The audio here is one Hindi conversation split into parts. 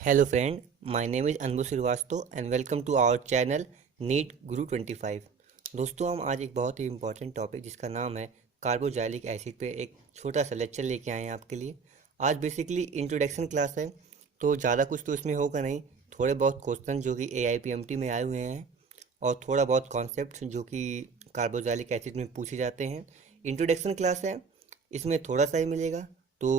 Hello friend, my name is Anbu Srivastava and welcome to our channel NEET Guru 25। दोस्तों हम आज एक बहुत ही इम्पोर्टेंट टॉपिक जिसका नाम है कार्बोजाइलिक एसिड पे एक छोटा सा लेक्चर लेके आए हैं आपके लिए। आज बेसिकली इंट्रोडक्शन क्लास है, तो ज़्यादा कुछ तो इसमें होगा नहीं। थोड़े बहुत क्वेश्चन जो कि AIPMT में आए हुए हैं और थोड़ा बहुत कॉन्सेप्ट जो कि कार्बोजाइलिक एसिड में पूछे जाते हैं। इंट्रोडक्शन क्लास है, इसमें थोड़ा सा ही मिलेगा। तो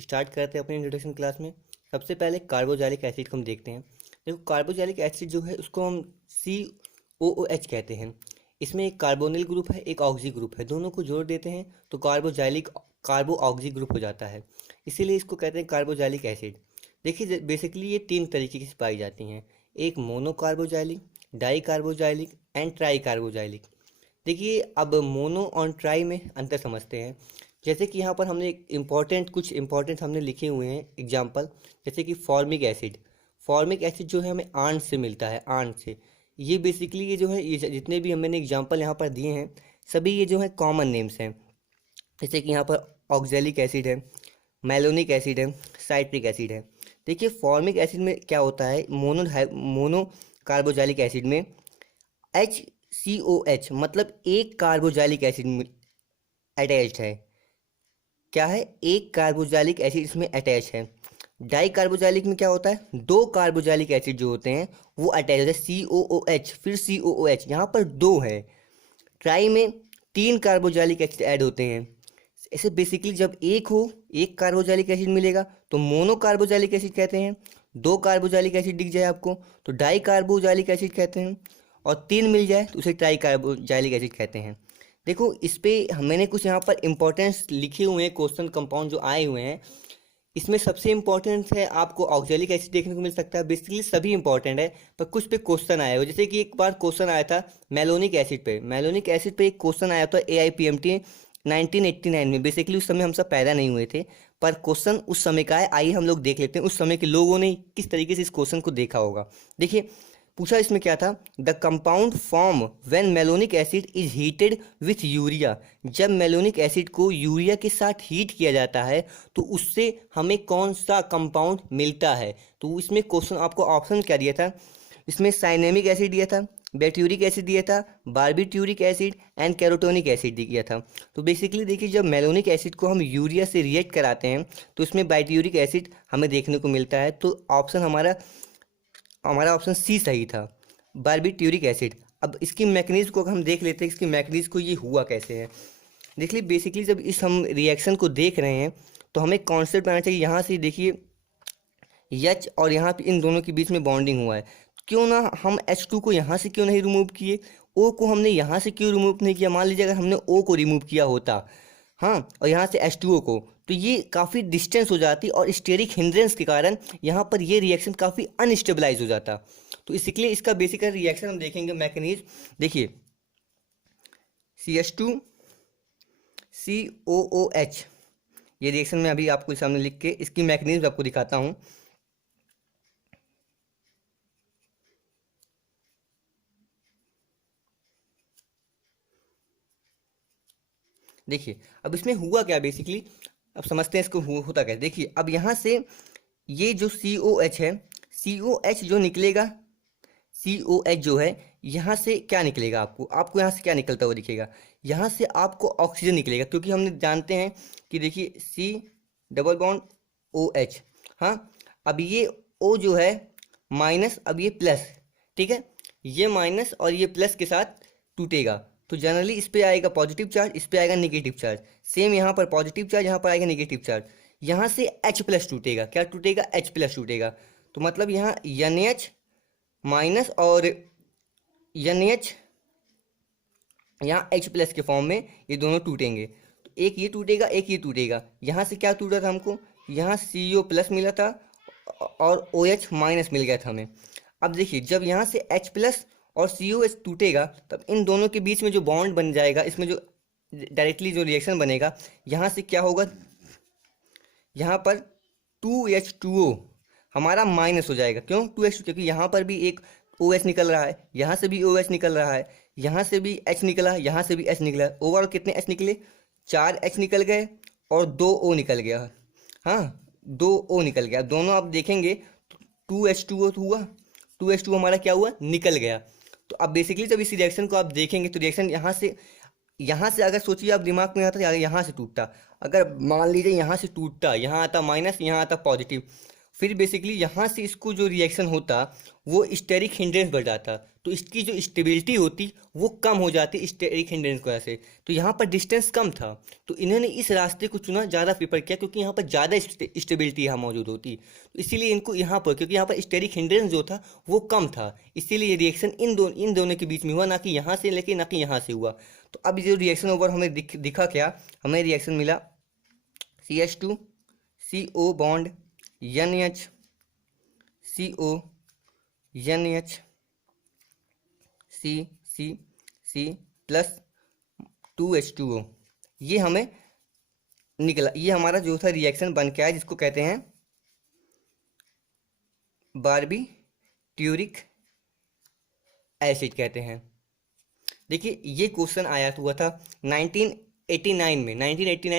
स्टार्ट करते हैं अपने इंट्रोडक्शन क्लास में। सबसे पहले कार्बोजाइलिक एसिड को हम देखते हैं। देखो, कार्बोजाइलिक एसिड जो है उसको हम COOH कहते हैं। इसमें एक कार्बोनिल ग्रुप है, एक ऑक्सी ग्रुप है, दोनों को जोड़ देते हैं तो कार्बो ऑक्सी ग्रुप हो जाता है। इसीलिए इसको कहते हैं कार्बोजाइलिक एसिड। देखिए, बेसिकली ये तीन तरीके की पाई जाती हैं, एक mono carboxylic, di carboxylic and tri carboxylic. देखिए, अब मोनो और ट्राई में अंतर समझते हैं। जैसे कि यहाँ पर हमने कुछ इम्पोर्टेंट हमने लिखे हुए हैं एग्जाम्पल, जैसे कि फॉर्मिक एसिड। फॉर्मिक एसिड जो है हमें आंट से मिलता है, आंट से। ये बेसिकली ये जो है, ये जितने भी मैंने एग्जाम्पल यहाँ पर दिए हैं सभी ये जो है कॉमन नेम्स हैं। जैसे कि यहाँ पर ऑक्जेलिक एसिड है, मेलोनिक एसिड है, साइट्रिक एसिड है। देखिए, फॉर्मिक एसिड में क्या होता है, मोनो कार्बोजाइलिक एसिड में HCOH मतलब एक कार्बोजाइलिक एसिड अटैच्ड है। क्या है, एक कार्बोजाइलिक एसिड इसमें अटैच है। डाई कार्बोजाइलिक में क्या होता है, दो कार्बोजाइलिक एसिड जो होते हैं वो अटैच होते हैं, COOH फिर COOH, यहाँ पर दो है। ट्राई में तीन कार्बोजाइलिक एसिड ऐड होते हैं। ऐसे बेसिकली जब एक कार्बोजाइलिक एसिड मिलेगा तो मोनो कार्बोजाइलिक एसिड कहते हैं। दो कार्बोजाइलिक एसिड दिख जाए आपको तो डाई कार्बोजाइलिक एसिड कहते हैं, और तीन मिल जाए तो उसे ट्राई कार्बोजाइलिक एसिड कहते हैं। देखो, इस पे मैंने कुछ यहाँ पर इंपॉर्टेंस लिखे हुए हैं, क्वेश्चन कंपाउंड जो आए हुए हैं। इसमें सबसे इंपॉर्टेंट है, आपको ऑक्जेलिक एसिड देखने को मिल सकता है। बेसिकली सभी इंपॉर्टेंट है, पर कुछ पे क्वेश्चन आए हुए। जैसे कि एक बार क्वेश्चन आया था मेलोनिक एसिड पे। मेलोनिक एसिड पे एक क्वेश्चन आया था AIPMT 1989 में। बेसिकली उस समय हम सब पैदा नहीं हुए थे, पर क्वेश्चन उस समय का है। आइए हम लोग देख लेते हैं उस समय के लोगों ने किस तरीके से इस क्वेश्चन को देखा होगा। देखिए, पूछा इसमें क्या था, the compound form when malonic acid is heated with urea. जब मेलोनिक एसिड को यूरिया के साथ हीट किया जाता है तो उससे हमें कौन सा कंपाउंड मिलता है। तो इसमें क्वेश्चन आपको ऑप्शन क्या दिया था, इसमें साइनेमिक एसिड दिया था, बेट्यूरिक एसिड दिया था, बारबिट्यूरिक एसिड एंड कैरोटोनिक एसिड दिया था। तो बेसिकली देखिए, जब मेलोनिक एसिड को हम यूरिया से रिएक्ट कराते हैं तो इसमें बाइट्यूरिक एसिड हमें देखने को मिलता है। तो ऑप्शन हमारा ऑप्शन सी सही था, बारबिट्यूरिक एसिड। अब इसकी मैकेनिज्म को हम देख लेते हैं, इसकी मैकेनिज्म को ये हुआ कैसे है। देख लीजिए, बेसिकली जब हम रिएक्शन को देख रहे हैं तो हमें कॉन्सेप्ट बनाना चाहिए। यहाँ से देखिए, H और यहाँ पे इन दोनों के बीच में बॉन्डिंग हुआ है, तो क्यों ना हम H2 को यहाँ से क्यों नहीं रिमूव किए, O को हमने यहाँ से क्यों रिमूव नहीं किया। मान लीजिए अगर हमने O को रिमूव किया होता, हाँ, और यहाँ से H2O को, तो ये काफ़ी डिस्टेंस हो जाती और स्टेरिक हिंड्रेंस के कारण यहाँ पर ये रिएक्शन काफ़ी अनस्टेबलाइज हो जाता। तो इसलिए इसका बेसिक रिएक्शन हम देखेंगे मैकेनिज्म। देखिए, CH2 COOH, ये रिएक्शन मैं अभी आपको सामने लिख के इसकी मैकेनिज्म आपको दिखाता हूँ। देखिए, अब इसमें हुआ क्या बेसिकली, अब समझते हैं इसको होता क्या। देखिए, अब यहाँ से ये जो COH है, COH जो निकलेगा, COH जो है यहाँ से क्या निकलेगा, आपको यहाँ से क्या निकलता हुआ दिखेगा, यहाँ से आपको ऑक्सीजन निकलेगा। क्योंकि हमने जानते हैं कि देखिए C डबल बॉन्ड OH, हाँ। अब ये O जो है माइनस, अब ये प्लस, ठीक है, ये माइनस और ये प्लस के साथ टूटेगा तो जनरली इस पे आएगा पॉजिटिव चार्ज, इस पे आएगा नेगेटिव चार्ज। सेम यहाँ पर पॉजिटिव चार्ज, यहाँ पर आएगा नेगेटिव चार्ज। यहाँ से H प्लस टूटेगा, क्या टूटेगा, H प्लस टूटेगा। तो मतलब यहाँ NH माइनस और NH यहाँ H प्लस के फॉर्म में ये दोनों टूटेंगे। तो एक ये टूटेगा, एक ये टूटेगा। यहाँ से क्या टूटा था हमको, यहाँ CO प्लस मिला था और OH माइनस मिल गया था हमें। अब देखिए, जब यहाँ से H प्लस और COH टूटेगा तब इन दोनों के बीच में जो बॉन्ड बन जाएगा, इसमें जो डायरेक्टली जो रिएक्शन बनेगा, यहाँ से क्या होगा, यहाँ पर 2H2O हमारा माइनस हो जाएगा। क्यों 2H2, क्योंकि यहाँ पर भी एक OH निकल रहा है, यहाँ से भी OH निकल रहा है, यहाँ से भी H निकला, यहाँ से भी H निकला। ओवरऑल कितने H निकले, 4 H निकल गए और 2 O निकल गया, हाँ, 2 O निकल गया। दोनों आप देखेंगे 2H2O हुआ, 2H2O हमारा क्या हुआ, निकल गया। तो अब बेसिकली जब इस रिएक्शन को आप देखेंगे तो रिएक्शन यहाँ से अगर सोचिए आप दिमाग में आता है यहाँ से टूटता, अगर मान लीजिए यहाँ से टूटता, यहाँ आता माइनस, यहाँ आता पॉजिटिव, फिर बेसिकली यहाँ से इसको जो रिएक्शन होता वो स्टेरिक हिंड्रेंस बढ़ जाता, तो इसकी जो स्टेबिलिटी होती वो कम हो जाती स्टेरिक हिंड्रेंस की वजह से। तो यहाँ पर डिस्टेंस कम था, तो इन्होंने इस रास्ते को चुना, ज़्यादा प्रीफर किया, क्योंकि यहाँ पर ज़्यादा स्टेबिलिटी यहाँ मौजूद होती, तो इसीलिए इनको यहाँ पर, क्योंकि यहाँ पर स्टेरिक हिंड्रेंस जो था वो कम था, इसीलिए रिएक्शन इन दोनों के बीच में हुआ, ना कि यहाँ से लेके ना कि यहाँ से हुआ। तो अब जो रिएक्शन ओवर हमें दिखा क्या, हमें रिएक्शन मिला CH2CO bond NH CO NH C plus 2H2O, ये हमें निकला। ये हमारा जो था रिएक्शन बन के आया, जिसको कहते हैं बारबीट्यूरिक एसिड कहते हैं। देखिए ये क्वेश्चन आया हुआ था 1989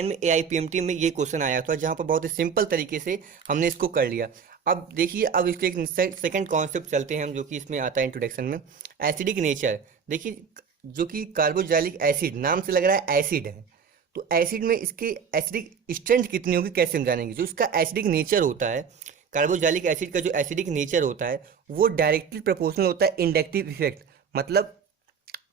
में AIPMT में ये क्वेश्चन आया था, जहाँ पर बहुत ही सिंपल तरीके से हमने इसको कर लिया। अब देखिए, अब इसके एक सेकंड कॉन्सेप्ट चलते हैं हम, जो कि इसमें आता है इंट्रोडक्शन में, एसिडिक नेचर। देखिए जो कि कार्बोक्सिलिक एसिड, नाम से लग रहा है एसिड है, तो एसिड में इसके एसिडिक स्ट्रेंथ कितनी होगी कैसे हम जानेंगे। जो इसका एसिडिक नेचर होता है, कार्बोक्सिलिक एसिड का जो एसिडिक नेचर होता है वो डायरेक्टली प्रोपोर्शनल होता है इंडक्टिव इफेक्ट, मतलब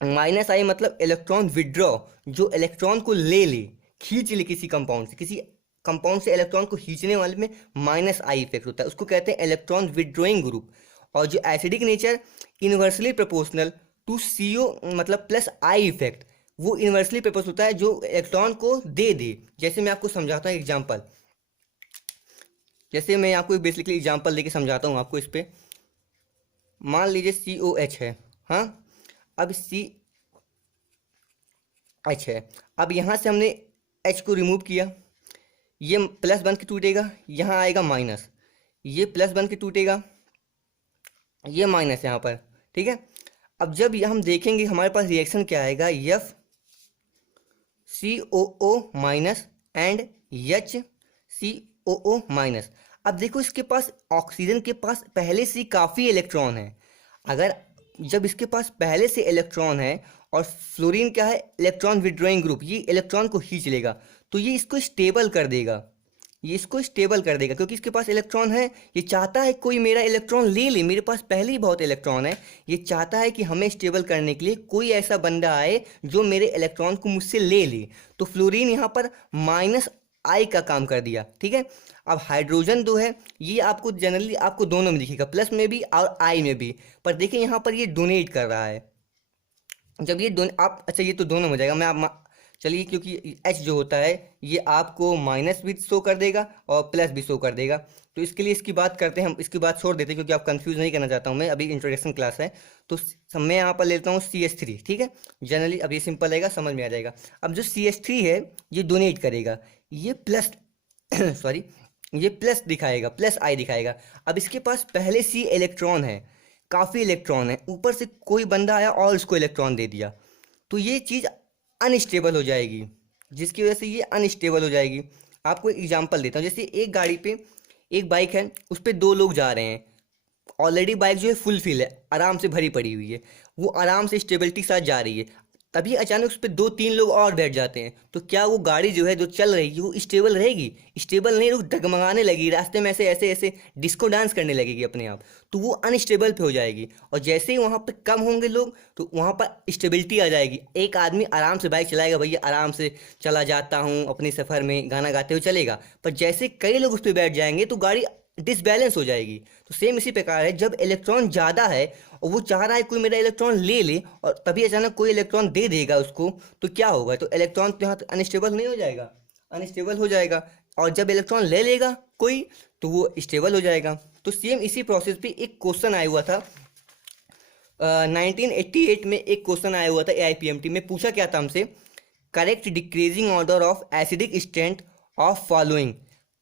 -I मतलब इलेक्ट्रॉन विड्रॉ, जो इलेक्ट्रॉन को ले खींच ले किसी कंपाउंड से, किसी कंपाउंड से इलेक्ट्रॉन को खींचने वाले में -I इफेक्ट होता है, उसको कहते हैं इलेक्ट्रॉन विड्रॉइंग ग्रुप। और जो acidic nature inversely proportional to CO मतलब +I इफेक्ट, वो इन्वर्सली प्रोपोर्शनल होता है जो इलेक्ट्रॉन को दे। जैसे मैं आपको समझाता हूँ एग्जाम्पल, जैसे मैं आपको बेसिकली एग्जाम्पल देके समझाता हूँ आपको। इस पर मान लीजिए COH है, हाँ, अब CH है, अब यहाँ से हमने H को रिमूव किया, ये प्लस बन के टूटेगा, यहाँ आएगा माइनस, ये प्लस बन के टूटेगा, ये माइनस यहाँ पर, ठीक है। अब जब ये हम देखेंगे हमारे पास रिएक्शन क्या आएगा, FCOO minus and HCOO minus. अब देखो इसके पास ऑक्सीजन के पास पहले से काफ़ी इलेक्ट्रॉन है, अगर जब इसके पास पहले से इलेक्ट्रॉन है और फ्लोरीन क्या है, इलेक्ट्रॉन विड्रॉइंग ग्रुप, ये इलेक्ट्रॉन को खींच लेगा, तो ये इसको स्टेबल कर देगा, ये इसको स्टेबल कर देगा, क्योंकि इसके पास इलेक्ट्रॉन है। ये चाहता है कोई मेरा इलेक्ट्रॉन ले, मेरे पास पहले ही बहुत इलेक्ट्रॉन है, ये चाहता है कि हमें स्टेबल करने के लिए कोई ऐसा बंदा आए जो मेरे इलेक्ट्रॉन को मुझसे ले। तो फ्लोरीन यहाँ पर -I का काम कर दिया, ठीक है। अब हाइड्रोजन जो है ये आपको जनरली आपको दोनों में दिखेगा, प्लस में भी और I में भी, पर देखिए यहाँ पर ये डोनेट कर रहा है। जब ये आप अच्छा, ये तो दोनों में जाएगा, मैं आप चलिए, क्योंकि H जो होता है ये आपको माइनस भी शो कर देगा और प्लस भी शो कर देगा, तो इसके लिए इसकी बात करते हैं हम, इसकी बात छोड़ देते हैं क्योंकि आप कंफ्यूज नहीं करना चाहता हूँ मैं, अभी इंट्रोडक्शन क्लास है। तो मैं यहाँ पर लेता हूँ CH3, ठीक है, जनरली अब ये सिंपल रहेगा, समझ में आ जाएगा। अब जो CH3 है ये डोनेट करेगा, ये प्लस सॉरी ये प्लस दिखाएगा, +I दिखाएगा। अब इसके पास पहले से इलेक्ट्रॉन है, काफ़ी इलेक्ट्रॉन है, ऊपर से कोई बंदा आया और उसको इलेक्ट्रॉन दे दिया, तो ये चीज़ अनस्टेबल हो जाएगी, जिसकी वजह से ये अनस्टेबल हो जाएगी। आपको एक एग्जांपल देता हूँ, जैसे एक गाड़ी पे एक बाइक है, उस पर 2 लोग जा रहे हैं, ऑलरेडी बाइक जो है फुल फिल है, आराम से भरी पड़ी हुई है, वो आराम से स्टेबिलिटी के साथ जा रही है, तभी अचानक उस पर 2-3 लोग और बैठ जाते हैं, तो क्या वो गाड़ी जो है जो चल रही है वो स्टेबल रहेगी? स्टेबल नहीं, वो डगमगाने लगेगी, रास्ते में ऐसे ऐसे ऐसे डिस्को डांस करने लगेगी अपने आप, तो वो अनस्टेबल पे हो जाएगी। और जैसे ही वहाँ पे कम होंगे लोग तो वहाँ पर स्टेबिलिटी आ जाएगी, एक आदमी आराम से बाइक चलाएगा, भैया आराम से चला जाता हूँ अपने सफ़र में, गाना गाते हुए चलेगा। पर जैसे कई लोग उस पर बैठ जाएंगे तो गाड़ी डिसबैलेंस हो जाएगी। तो सेम इसी प्रकार है, जब इलेक्ट्रॉन ज़्यादा है और वो चाह रहा है कोई मेरा इलेक्ट्रॉन ले और तभी अचानक कोई इलेक्ट्रॉन दे देगा उसको, तो क्या होगा? तो इलेक्ट्रॉन तो यहाँ अनस्टेबल नहीं हो जाएगा, अनस्टेबल हो जाएगा। और जब इलेक्ट्रॉन ले लेगा कोई तो वो स्टेबल हो जाएगा। तो सेम इसी प्रोसेस पे एक क्वेश्चन आया हुआ था 1988 में, एक क्वेश्चन आया हुआ था AIPMT में, पूछा क्या था हमसे, correct decreasing order of acidic strength of following.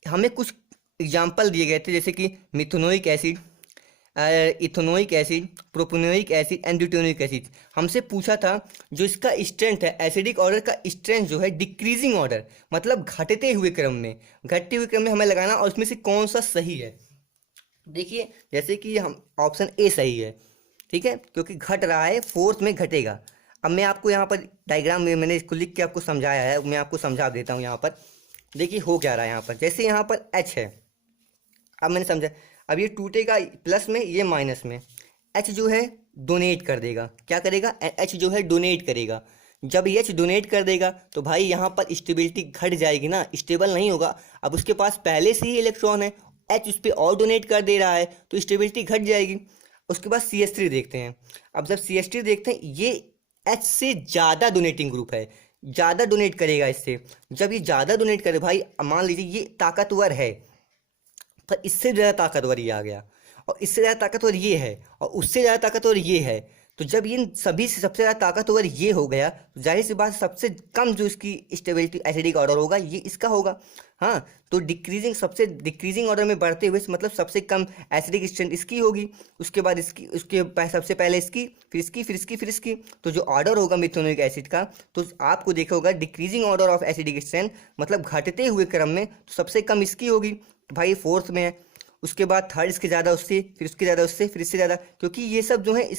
हमें कुछ एग्जाम्पल दिए गए थे, जैसे कि methanoic acid, ethanoic acid, propanoic acid and butanoic acid. हमसे पूछा था जो इसका स्ट्रेंथ है, एसिडिक ऑर्डर का स्ट्रेंथ जो है डिक्रीजिंग ऑर्डर, मतलब घटते हुए क्रम में, घटते हुए क्रम में हमें लगाना, और उसमें से कौन सा सही है। देखिए जैसे कि हम ऑप्शन ए सही है, ठीक है, क्योंकि घट रहा है, फोर्थ में घटेगा। अब मैं आपको यहाँ पर डायग्राम में मैंने इसको लिख के आपको समझाया है, मैं आपको समझा देता हूँ यहाँ पर। देखिए हो क्या रहा है यहाँ पर, जैसे यहाँ पर एच है, अब मैंने समझा, अब ये टूटेगा प्लस में, ये माइनस में। एच जो है डोनेट कर देगा, क्या करेगा, एच जो है डोनेट करेगा। जब एच डोनेट कर देगा तो भाई यहाँ पर स्टेबिलिटी घट जाएगी ना, स्टेबल नहीं होगा। अब उसके पास पहले से ही इलेक्ट्रॉन है, एच उस पर और डोनेट कर दे रहा है, तो स्टेबिलिटी घट जाएगी। उसके बाद सी एस थ्री देखते हैं। अब जब सी एस थ्री देखते हैं, ये एच से ज़्यादा डोनेटिंग ग्रुप है, ज़्यादा डोनेट करेगा इससे। जब ये ज़्यादा डोनेट करे भाई, मान लीजिए ये ताकतवर है, पर इससे ज़्यादा ताकतवर ये आ गया, और इससे ज़्यादा ताकतवर ये है, और उससे ज़्यादा ताकतवर ये है। तो जब इन सभी से सबसे ज़्यादा ताकतवर ये हो गया, तो जाहिर सी बात सबसे कम जो इसकी स्टेबिलिटी एसिडिक ऑर्डर होगा ये इसका होगा। हाँ, तो डिक्रीजिंग, सबसे डिक्रीजिंग ऑर्डर में बढ़ते हुए मतलब सबसे कम एसिडिक स्ट्रेंथ इसकी होगी। उसके बाद इसकी, सबसे पहले इसकी, फिर इसकी, फिर इसकी, फिर इसकी। तो जो ऑर्डर होगा मिथेनोइक एसिड का, तो आपको देखा होगा decreasing order of acidic strength, मतलब घटते हुए क्रम में, तो सबसे कम इसकी होगी, तो भाई फोर्थ में है। उसके बाद थर्ड इसके ज़्यादा उससे, फिर उसके ज़्यादा उससे, फिर इससे ज़्यादा, क्योंकि ये सब जो है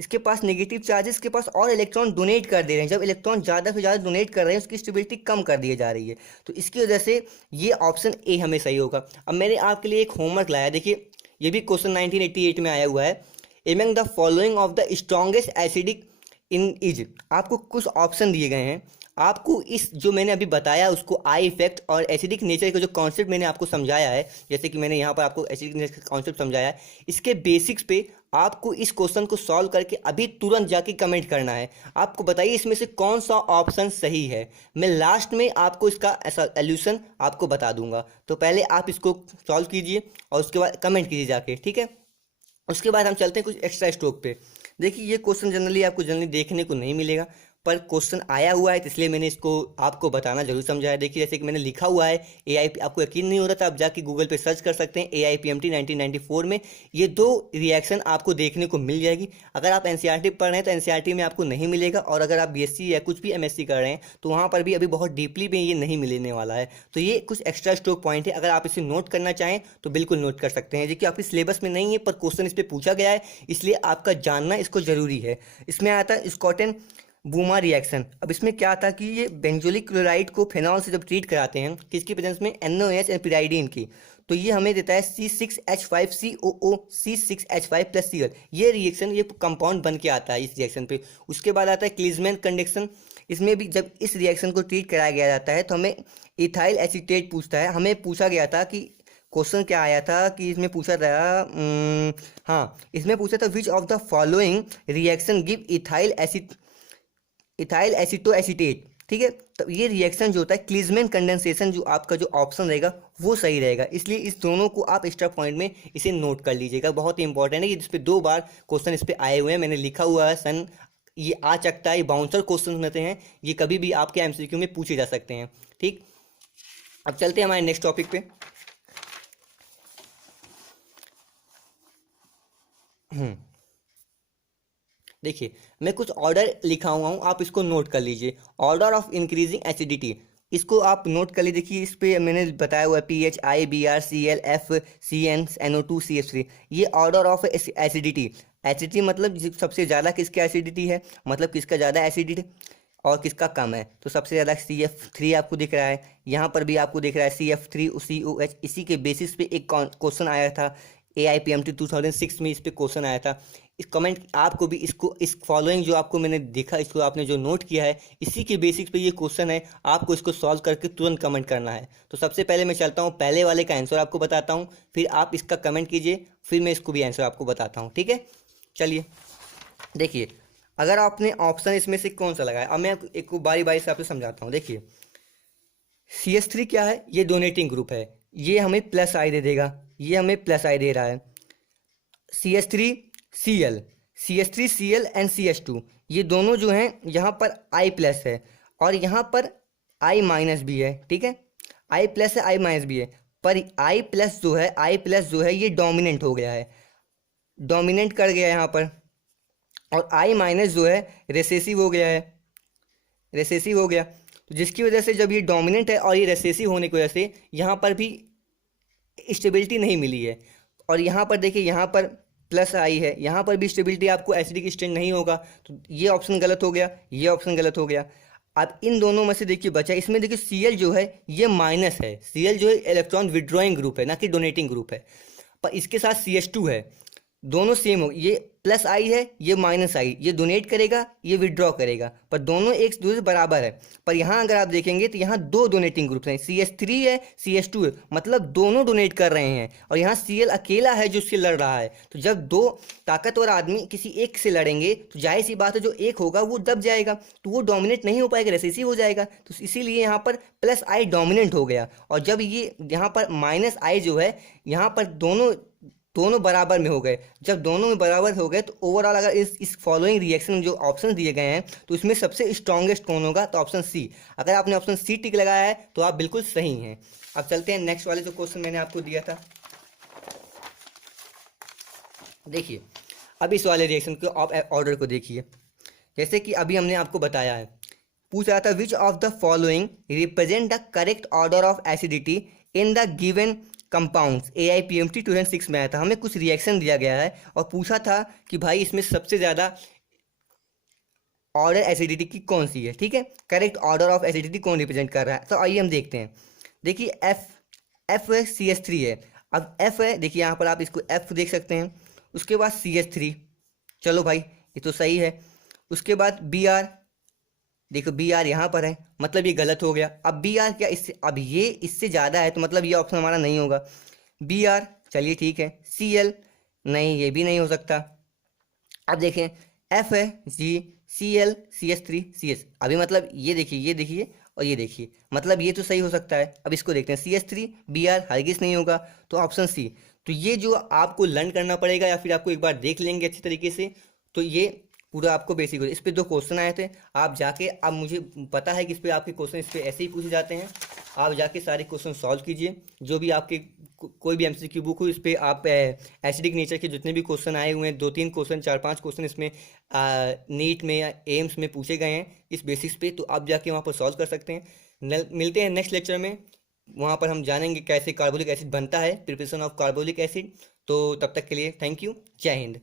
इसके पास नेगेटिव चार्जेस के पास और इलेक्ट्रॉन डोनेट कर दे रहे हैं। जब इलेक्ट्रॉन ज़्यादा से ज़्यादा डोनेट कर रहे हैं, उसकी स्टेबिलिटी कम कर दी जा रही है। तो इसकी वजह से ये ऑप्शन ए हमें सही होगा। अब मैंने आपके लिए एक होमवर्क लाया, देखिए ये भी क्वेश्चन 1988 में आया हुआ है। Among the following of the strongest acidic in is, आपको कुछ ऑप्शन दिए गए हैं। आपको इस जो मैंने अभी बताया उसको, आई इफेक्ट और एसिडिक नेचर का जो कॉन्सेप्ट मैंने आपको समझाया है, जैसे कि मैंने यहाँ पर आपको एसिडिक नेचर का कॉन्सेप्ट समझाया है, इसके बेसिक्स पे आपको इस क्वेश्चन को सॉल्व करके अभी तुरंत जाके कमेंट करना है। आपको बताइए इसमें से कौन सा ऑप्शन सही है। मैं लास्ट में आपको इसका सोल्यूशन आपको बता दूंगा, तो पहले आप इसको सॉल्व कीजिए और उसके बाद कमेंट कीजिए जाके, ठीक है। उसके बाद हम चलते हैं कुछ एक्स्ट्रा स्ट्रोक पे। देखिए ये क्वेश्चन जनरली आपको देखने को नहीं मिलेगा, पर क्वेश्चन आया हुआ है, तो इसलिए मैंने इसको आपको बताना जरूर समझा है। देखिए जैसे कि मैंने लिखा हुआ है ए आई पी, आपको यकीन नहीं हो रहा था, आप जाके गूगल पे सर्च कर सकते हैं ए आई पी एम टी 1994 में ये दो रिएक्शन आपको देखने को मिल जाएगी। अगर आप एन सी आर टी पढ़ रहे हैं तो एन सी आर टी में आपको नहीं मिलेगा, और अगर आप बी एस सी या कुछ भी एम एस सी कर रहे हैं तो वहाँ पर भी अभी बहुत डीपली में ये नहीं मिलने वाला है। तो ये कुछ एक्स्ट्रा स्ट्रोक पॉइंट है, अगर आप इसे नोट करना चाहें तो बिल्कुल नोट कर सकते हैं, जो कि आपके सिलेबस में नहीं है पर क्वेश्चन इस पर पूछा गया है, इसलिए आपका जानना इसको जरूरी है। इसमें आता है स्कॉटन बूमा रिएक्शन। अब इसमें क्या था कि ये बेंजोलिक क्लोराइड को फेनॉल से जब ट्रीट कराते हैं, किसकी प्रेजेंस में, NaOH एंड पिराइडीन की, तो ये हमें देता है C6H5COO C6H5+Cl। ये रिएक्शन, ये कंपाउंड बन के आता है इस रिएक्शन पे। उसके बाद आता है क्लीजमैन कंडक्शन। इसमें भी जब इस रिएक्शन को ट्रीट कराया गया जाता है तो हमें इथाइल एसीटेट पूछता है। हमें पूछा गया था कि क्वेश्चन क्या आया था कि इसमें पूछा था, हाँ इसमें पूछा था which of the following reaction give ethyl aceto acetate, ठीक है। तो ये रिएक्शन जो होता है क्लीजमैन कंडेंसेशन, जो आपका जो ऑप्शन रहेगा वो सही रहेगा। इसलिए इस दोनों को आप एक्स्ट्रा पॉइंट में इसे नोट कर लीजिएगा, बहुत ही इंपॉर्टेंट है कि जिस पे 2 बार क्वेश्चन इस पे आए हुए हैं, मैंने लिखा हुआ है सन, ये आ सकता है, बाउंसर क्वेश्चन होते हैं, ये कभी भी आपके एमसीक्यू में पूछे जा सकते हैं, ठीक। अब चलते हैं हमारे नेक्स्ट टॉपिक पे। देखिए मैं कुछ ऑर्डर लिखा हुआ हूँ, आप इसको नोट कर लीजिए। ऑर्डर ऑफ इंक्रीजिंग एसिडिटी, इसको आप नोट कर लीजिए। देखिए इस पे मैंने बताया हुआ है PHI BR CL F CN NO2 CH3, ये ऑर्डर ऑफ एसिडिटी। एसिडिटी मतलब सबसे ज़्यादा किसकी एसिडिटी है, मतलब किसका ज़्यादा एसिडिटी और किसका कम है। तो सबसे ज़्यादा CF3 आपको दिख रहा है, यहाँ पर भी आपको दिख रहा है CF3COH। इसी के बेसिस पे एक क्वेश्चन आया था AIPMT 2006 में, इस पे क्वेश्चन आया था। इस कमेंट आपको भी इसको, इस फॉलोइंग जो आपको मैंने देखा, इसको आपने जो नोट किया है, इसी के बेसिस पे ये क्वेश्चन है, आपको इसको सॉल्व करके तुरंत कमेंट करना है। तो सबसे पहले मैं चलता हूँ, पहले वाले का आंसर आपको बताता हूँ, फिर आप इसका कमेंट कीजिए, फिर मैं इसको भी आंसर आपको बताता हूँ, ठीक है। चलिए देखिए, अगर आपने ऑप्शन इसमें से कौन सा लगाया, अब मैं एक को बारी बारी से आपसे समझाता हूँ। देखिए CH3 क्या है, ये डोनेटिंग ग्रुप है, ये हमें प्लस आई दे देगा, ये हमें प्लस आई दे रहा है। CH3Cl, CH3Cl एंड CH2, ये दोनों जो हैं यहाँ पर I प्लस है और यहाँ पर I माइनस भी है, ठीक है। I प्लस है, I माइनस भी है, पर I प्लस जो है ये डोमिनेंट हो गया है, डोमिनेंट कर गया है यहाँ पर। और I माइनस जो है रेसेसिव हो गया है, रेसेसिव हो गया। तो जिसकी वजह से जब ये डोमिनेंट है और ये रेसेसिव होने की वजह से यहाँ पर भी स्टेबिलिटी नहीं मिली है। और यहाँ पर देखिए, यहाँ पर प्लस आई है, यहाँ पर भी स्टेबिलिटी आपको एसिडिक स्ट्रेंथ नहीं होगा, तो ये ऑप्शन गलत हो गया, ये ऑप्शन गलत हो गया। अब इन दोनों में से देखिए बचा, इसमें देखिए Cl जो है ये माइनस है, Cl जो है इलेक्ट्रॉन विड्रॉइंग ग्रुप है, ना कि डोनेटिंग ग्रुप है। पर इसके साथ CH2 है, दोनों सेम हो, ये प्लस आई है, ये माइनस आई, ये डोनेट करेगा, ये विड्रॉ करेगा, पर दोनों एक दूसरे से बराबर है। पर यहाँ अगर आप देखेंगे तो यहाँ दो डोनेटिंग ग्रुप्स हैं, CH3 है, CH2 है, मतलब दोनों डोनेट कर रहे हैं, और यहाँ Cl अकेला है जो उससे लड़ रहा है। तो जब दो ताकतवर आदमी किसी एक से लड़ेंगे तो जाहिर सी बात है जो एक होगा वो दब जाएगा, तो वो डोमिनेट नहीं हो पाएगा, रेसेसिव हो जाएगा। तो इसीलिए यहाँ पर प्लस आई डोमिनेंट हो गया, और जब ये यहाँ पर माइनस आई जो है, यहाँ पर दोनों दोनों बराबर में हो गए। जब दोनों में बराबर हो गए तो ओवरऑल अगर इस फॉलोइंग रिएक्शन जो ऑप्शन दिए गए हैं तो इसमें सबसे स्ट्रॉन्गेस्ट कौन होगा, तो ऑप्शन सी। अगर आपने ऑप्शन सी टिक लगाया है तो आप बिल्कुल सही हैं। अब चलते हैं नेक्स्ट वाले जो क्वेश्चन मैंने आपको दिया था। देखिए अब इस वाले रिएक्शन के ऑर्डर को देखिए, जैसे कि अभी हमने आपको बताया है, पूछ रहा था which of the following represent the correct order of acidity in the given compounds. AIPMT 2006 में आया था, हमें कुछ रिएक्शन दिया गया है और पूछा था कि भाई इसमें सबसे ज़्यादा ऑर्डर एसिडिटी की कौन सी है, ठीक है, करेक्ट ऑर्डर ऑफ एसिडिटी कौन रिप्रेजेंट कर रहा है। तो आइए हम देखते हैं। देखिए एफ है, CH3 है। अब एफ है, देखिए यहाँ पर आप इसको एफ देख सकते हैं, उसके बाद CH3, चलो भाई ये तो सही है। उसके बाद Br, देखो Br यहाँ पर है, मतलब ये गलत हो गया। अब Br क्या इससे, अब ये इससे ज़्यादा है तो मतलब ये ऑप्शन हमारा नहीं होगा। Br चलिए ठीक है। Cl नहीं, ये भी नहीं हो सकता। अब देखें F है, G, Cl, CH3, CS, अभी मतलब ये देखिए और ये देखिए, मतलब ये तो सही हो सकता है। अब इसको देखते हैं, CH3 Br हरगिज़ नहीं होगा, तो ऑप्शन सी। तो ये जो आपको लर्न करना पड़ेगा या फिर आपको एक बार देख लेंगे अच्छी तरीके से, तो ये पूरा आपको बेसिक हो। इस पे 2 क्वेश्चन आए थे, आप जाके, अब मुझे पता है कि इस पे आपके क्वेश्चन इस पे ऐसे ही पूछे जाते हैं, आप जाके सारे क्वेश्चन सॉल्व कीजिए। जो भी आपके कोई भी MCQ बुक हो इस पे आप एसिडिक नेचर के जितने भी क्वेश्चन आए हुए हैं, 2-3 क्वेश्चन 4-5 क्वेश्चन इसमें नीट में या एम्स में पूछे गए हैं इस बेसिस पे, तो आप जाके वहाँ पर सॉल्व कर सकते हैं। मिलते हैं नेक्स्ट लेक्चर में, वहाँ पर हम जानेंगे कैसे कार्बोलिक एसिड बनता है, प्रिपरेशन ऑफ कार्बोलिक एसिड। तो तब तक के लिए थैंक यू, जय हिंद।